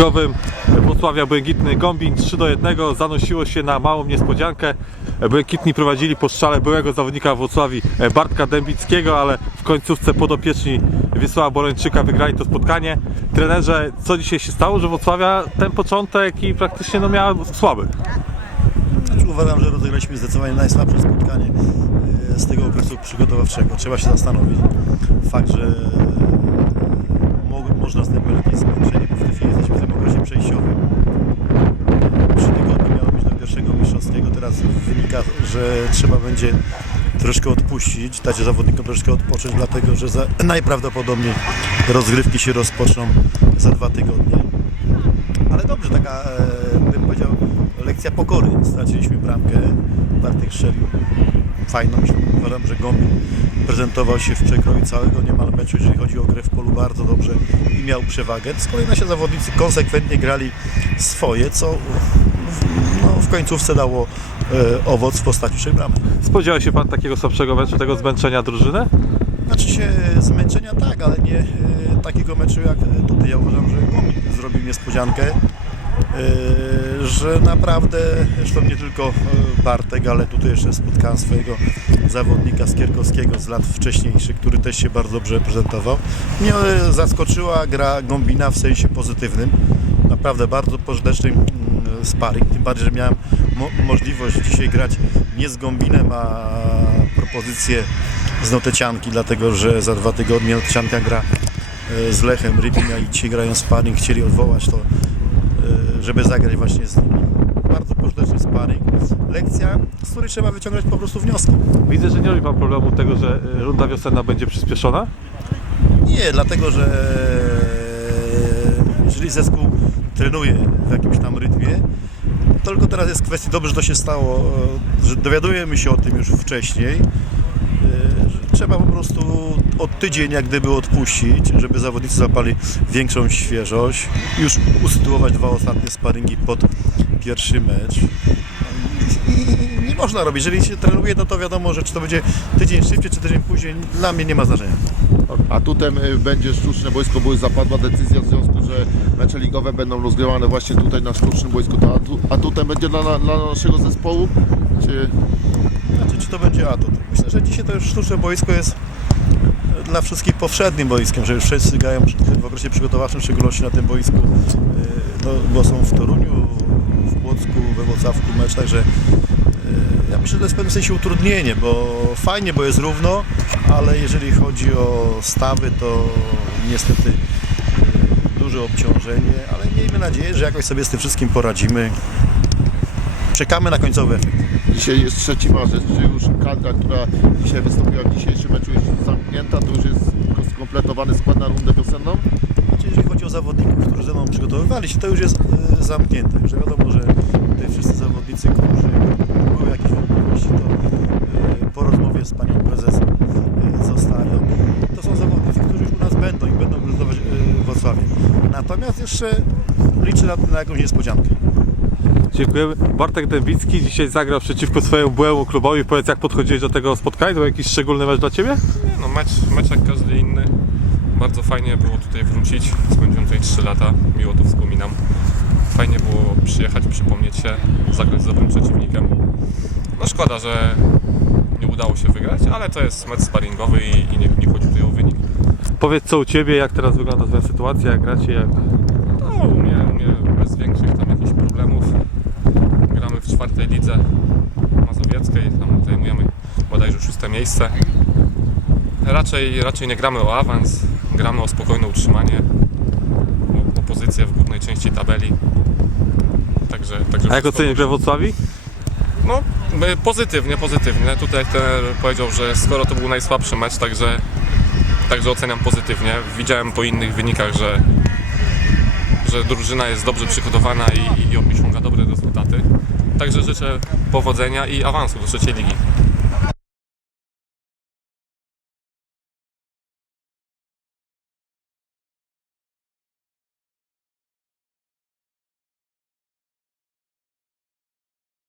Ligowym Wrocławia Błękitny Gombin 3 do 1 zanosiło się na małą niespodziankę. Błękitni prowadzili po strzale byłego zawodnika Wrocławi e, Bartka Dębickiego, ale w końcówce podopieczni Wiesława Borończyka wygrali to spotkanie. Trenerze, co dzisiaj się stało, że Wrocławia ten początek i praktycznie no miała słaby? Uważam, że rozegraliśmy zdecydowanie najsłabsze spotkanie e, z tego okresu przygotowawczego. Trzeba się zastanowić. Fakt, że mo- może następuje jakieś zmęczenie, bo w tej chwili jesteśmy w tym okresie przejściowym. Trzy tygodnie miało być do pierwszego mistrzowskiego. Że trzeba będzie troszkę odpuścić, dać zawodnikom troszkę odpocząć, dlatego że za, najprawdopodobniej rozgrywki się rozpoczną za dwa tygodnie. Ale dobrze, taka, e, bym powiedział, lekcja pokory. Straciliśmy bramkę, Bartek strzelił fajną. Uważam, że Gombin prezentował się w przekroju całego niemal meczu, jeżeli chodzi o grę w polu bardzo dobrze i miał przewagę. Z kolei nasi zawodnicy konsekwentnie grali swoje, co w- końcówce dało e, owoc w postaci trzech bramek. Spodziewał się Pan takiego słabszego meczu, tego zmęczenia drużyny? Znaczy się zmęczenia tak, ale nie e, takiego meczu jak tutaj. Ja uważam, że Gomin zrobił niespodziankę, e, że naprawdę, zresztą nie tylko e, Bartek, ale tutaj jeszcze spotkałem swojego zawodnika Skierkowskiego z lat wcześniejszych, który też się bardzo dobrze prezentował. Mnie e, zaskoczyła gra Gombina w sensie pozytywnym. Naprawdę bardzo pożyteczny mm, sparring, tym bardziej, że miałem mo- możliwość dzisiaj grać nie z Gombinem, a propozycję z Notecianki, dlatego że za dwa tygodnie Notecianka gra e, z Lechem Rybina i dzisiaj grają sparring, chcieli odwołać to, e, żeby zagrać właśnie z nimi. Bardzo pożyteczny sparring. Lekcja, z której trzeba wyciągać po prostu wnioski. Widzę, że nie robi Pan problemu tego, że e, runda wiosenna będzie przyspieszona. Nie, dlatego że jeżeli zespół trenuje w jakimś tam rytmie, tylko teraz jest kwestia, dobrze, że to się stało, e, że dowiadujemy się o tym już wcześniej, e, trzeba po prostu od tydzień jak gdyby odpuścić, żeby zawodnicy zapali większą świeżość, już usytuować dwa ostatnie sparingi pod pierwszy mecz. I nie można robić, jeżeli się trenuje, no to wiadomo, że czy to będzie tydzień szybciej, czy tydzień później, dla mnie nie ma znaczenia. A tutaj y, będzie sztuczne boisko, bo zapadła decyzja w związku, że mecze ligowe będą rozgrywane właśnie tutaj na sztucznym boisku. To, a, tu, a tutaj będzie dla, dla naszego zespołu? Czy Znaczy, czy to będzie atut? Myślę, że dzisiaj to już sztuczne boisko jest e, dla wszystkich powszednim boiskiem, że już wszyscy grają w okresie przygotowawczym, w szczególności na tym boisku, e, no, bo są w Toruniu, w Płocku, we Włocławku mecz, także ja myślę, że to jest w pewnym sensie utrudnienie, bo fajnie, bo jest równo, ale jeżeli chodzi o stawy, to niestety e, duże obciążenie, ale miejmy nadzieję, że jakoś sobie z tym wszystkim poradzimy. Czekamy na końcowy efekt. dzisiaj jest 3 marzec, czy już kadra, która dzisiaj wystąpiła w dzisiejszym meczu jest zamknięta, to już jest skompletowany skład na rundę wiosenną? Znaczy, jeżeli chodzi o zawodników, którzy ze mną przygotowywali się, to już jest e, zamknięte. Że wiadomo, że tutaj wszyscy zawodnicy, którzy były jakieś wątpliwości, to e, po rozmowie z panią prezes e, zostają. To są zawodnicy, którzy już u nas będą i będą reprezentować e, Wrocławie. Natomiast jeszcze liczę na, na jakąś niespodziankę. Dziękujemy. Bartek Dębicki dzisiaj zagrał przeciwko swojemu byłemu klubowi. Powiedz, jak podchodziłeś do tego spotkania? To był jakiś szczególny mecz dla Ciebie? Nie, No mecz, mecz jak każdy inny. Bardzo fajnie było tutaj wrócić. Spędziłem tutaj 3 lata, miło to wspominam. Fajnie było przyjechać, przypomnieć się, zagrać z dobrym przeciwnikiem. No szkoda, że nie udało się wygrać, ale to jest mecz sparingowy i, i nie, nie chodzi tutaj o wynik. Powiedz, co u Ciebie, jak teraz wygląda Twoja sytuacja, jak gracie, jak... No u mnie, u mnie bez większych tam jakichś problemów. Gramy w czwartej lidze mazowieckiej, tam zajmujemy bodajże szóste miejsce. Raczej, raczej nie gramy o awans, gramy o spokojne utrzymanie, o, o pozycję w górnej części tabeli. Także, także A jak ocenisz grę. Wrocławi? No, y, pozytywnie, pozytywnie. Tutaj trener powiedział, że skoro to był najsłabszy mecz, także, także oceniam pozytywnie. Widziałem po innych wynikach, że, że drużyna jest dobrze przygotowana i, i osiąga dobre rezultaty. Także życzę powodzenia i awansu do trzeciej ligi.